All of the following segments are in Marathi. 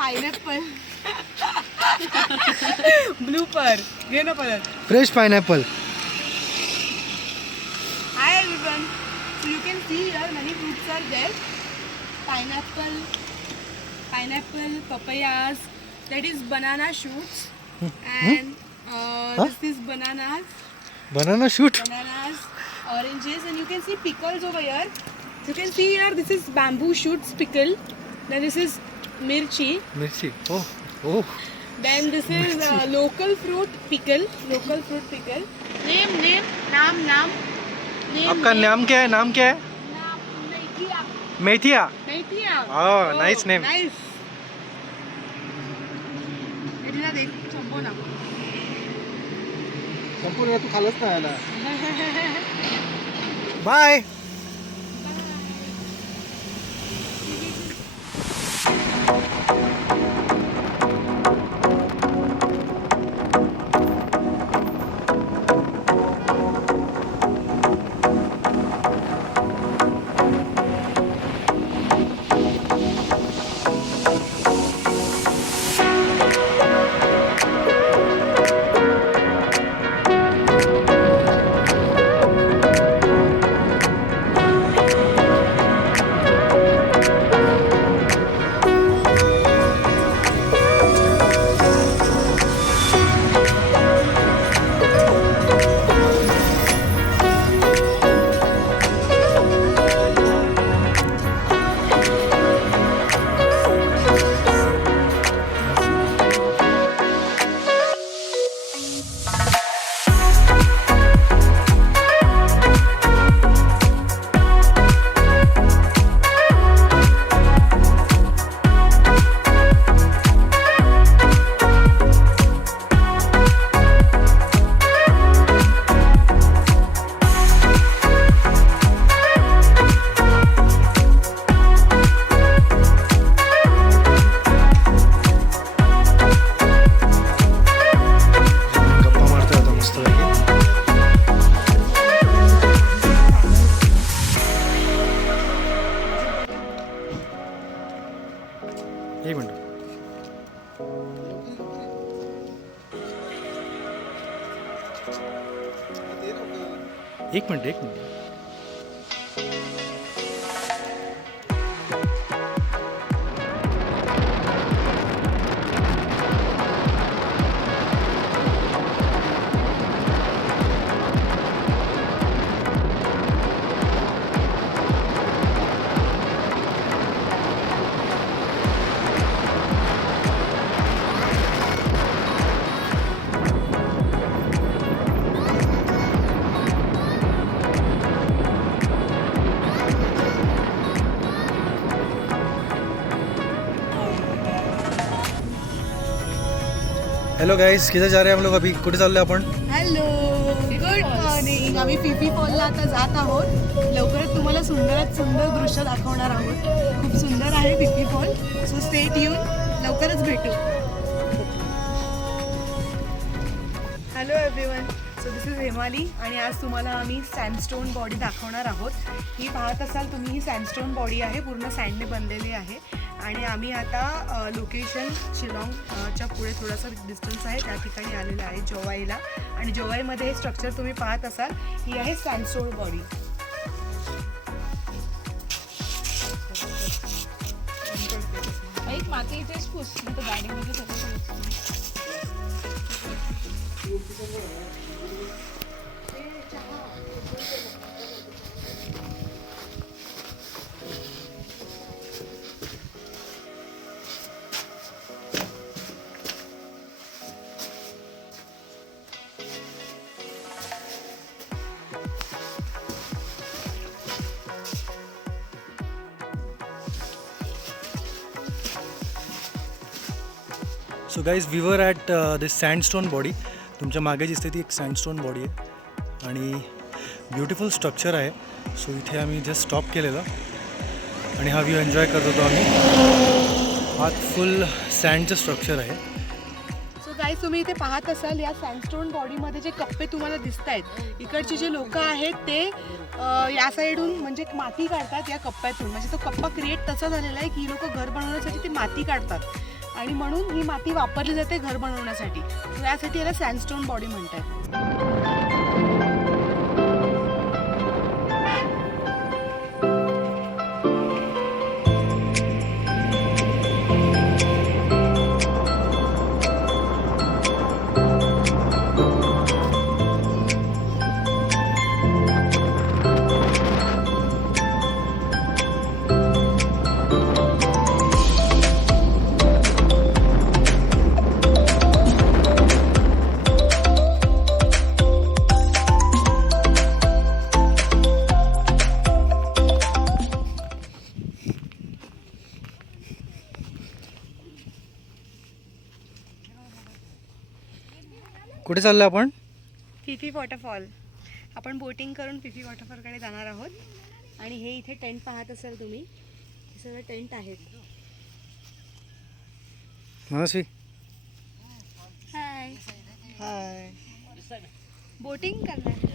पाइनएप्पल ब्लूपर घे ना परत. Fresh pineapple. Hi everyone. So you can see here many fruits are there. Pineapple, papayas. That is banana shoots. And this is bananas, oranges, and you can see pickles over here. You can see here this is bamboo shoots pickle. Then this is mirchi. Oh, oh. Then this is local fruit pickle. Name. Naam. आपका नाम क्या है? मेथिया. Oh, nice name. Nice. मेथिया देख संपूर्ण. संपूर्ण तू खालच नाही आला. बाय. एक मिनिट. हेलो गाइस, किधर जा रहे हैं हम लोग? अभी कुठे चाललोय आपण? Hello, good morning. आम्ही पीपी फॉलला आता जात आहोत. लवकरच तुम्हाला सुंदरात सुंदर दृश्य दाखवणार आहोत. खूप सुंदर आहे पीपी फॉल. सो स्टे ट्यून, लवकरच भेटू. Hello everyone. So this is Hemali आणि आज तुम्हाला आम्ही सँडस्टोन बॉडी दाखवणार आहोत. ही पाहत असाल तुम्ही, ही सँडस्टोन बॉडी आहे, पूर्ण सँडने बनलेली आहे. आणि आम्ही आता लोकेशन शिलाँगच्या पुढे थोडासा डिस्टन्स आहे त्या ठिकाणी आलेलं आहे जोवाईला. आणि जोवाईमध्ये हे स्ट्रक्चर तुम्ही पाहत असाल, ही आहे सँडस्टोन बॉडी. एक माती इथेच पुस, मी तर गाडीमध्ये सगळं. So guys, we were at this sandstone body. तुमच्या मागे दिसते ती एक सँडस्टोन बॉडी आहे आणि ब्युटिफुल स्ट्रक्चर आहे. सो इथे आम्ही जस्ट स्टॉप केलेलं आणि हा व्ह्यू एन्जॉय करत होतो आम्ही. आत फुल सँडचं स्ट्रक्चर आहे. सो गाईज, तुम्ही इथे पाहत असाल या सँडस्टोन बॉडीमध्ये जे कप्पे तुम्हाला दिसत आहेत, इकडचे जे लोक आहेत ते या साईडून म्हणजे माती काढतात या कप्प्यातून. म्हणजे तो कप्पा क्रिएट तसा झालेला आहे की लोक घर बनवण्यासाठी ती माती काढतात आणि म्हणून ही माती वापरली जाते घर बनवण्यासाठी. यासाठी याला सँडस्टोन बॉडी म्हणतात. कुठे चाललो आपण? Phi Phi waterfall. आपण बोटिंग करून फिफी वॉटरफॉलकडे जाणार आहोत. आणि हे इथे टेंट पाहत असाल तुम्ही, हे सगळं टेंट आहेत. मनस्वी हाय हाय. बोटिंग करणार.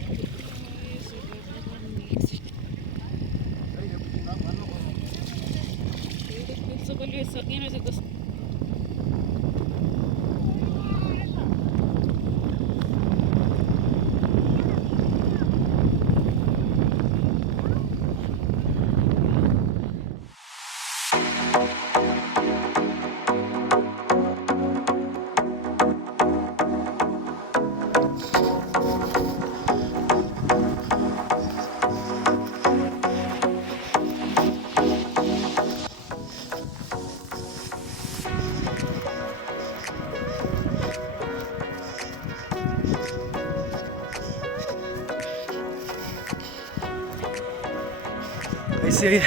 ऐसे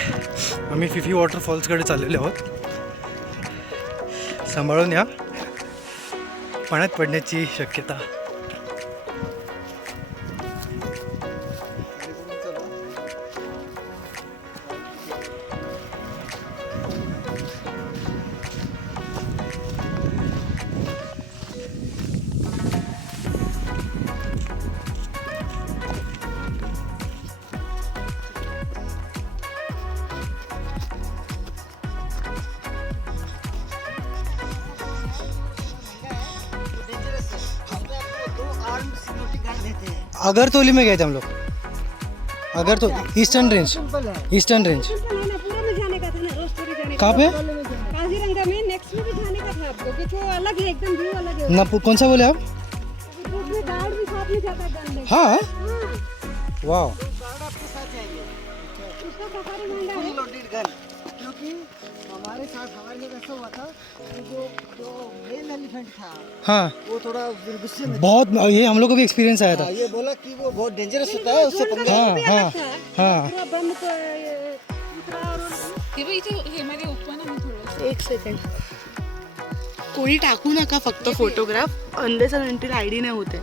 आम्ही फिफी वॉटरफॉल्सकडे चाललेले आहोत. सांभाळून या, पाण्यात पडण्याची शक्यता. अगरतौली में गए थे हम लोग. Eastern range. ईस्टर्न रेंज पूरा में जाने का था ना, रोस्टोरी जाने का. कहाँ पे? काजीरंगा में नेक्स्ट में भी जाने का था आपको, क्योंकि वो अलग है, एकदम व्यू अलग है. ना कौन सा बोले आप? उसमें गार्ड भी साथ में जाता है गन लेके. हाँ, हाँ, वाह. उसका सफारी महंगा है. लोडेड गन, क्योंकि हमारे साथ हमारे साथ ऐसा हुआ था कि जो मेल एलिफेंट था हाँ, वो थोड़ा गुस्से में था. बहुत. ये हम लोग को भी एक्सपीरियंस आया था. ये बोला कि वो बहुत डेंजरस होता है, उससे पंगा. हाँ हाँ हाँ. पूरा बंद को उतरा और ते बघ इथे हे मध्ये ओपन आहे थोडं. एक सेकंड. कोणी टाकू नका फक्त photograph, unless and until ID नाही होते.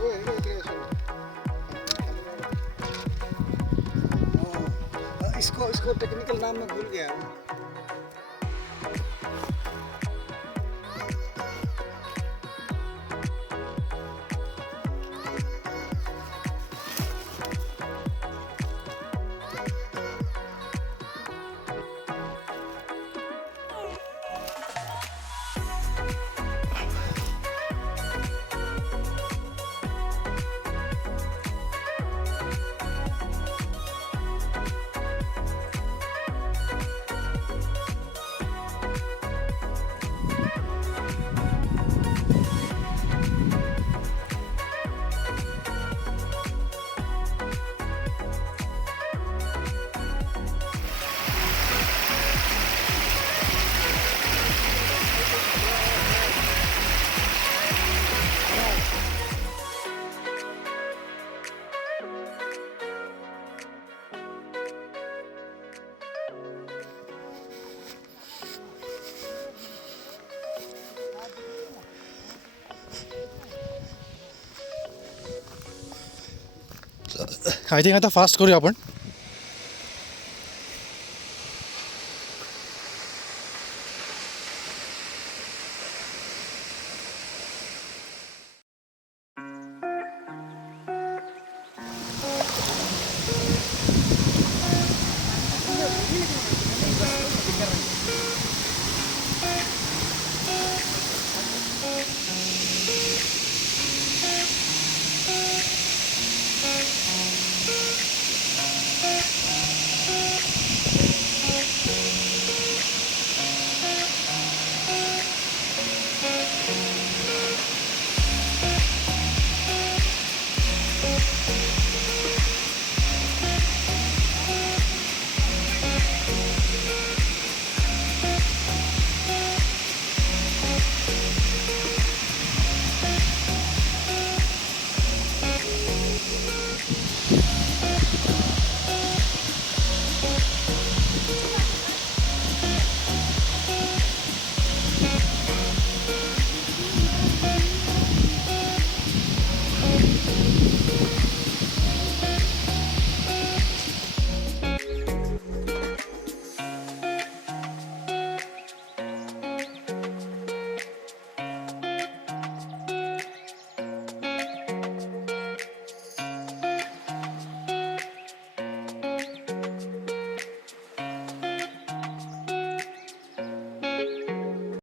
इसको टेक्निकल नाम मैं भूल गया. आय थिंक आता फास्ट करूया आपण. आहे.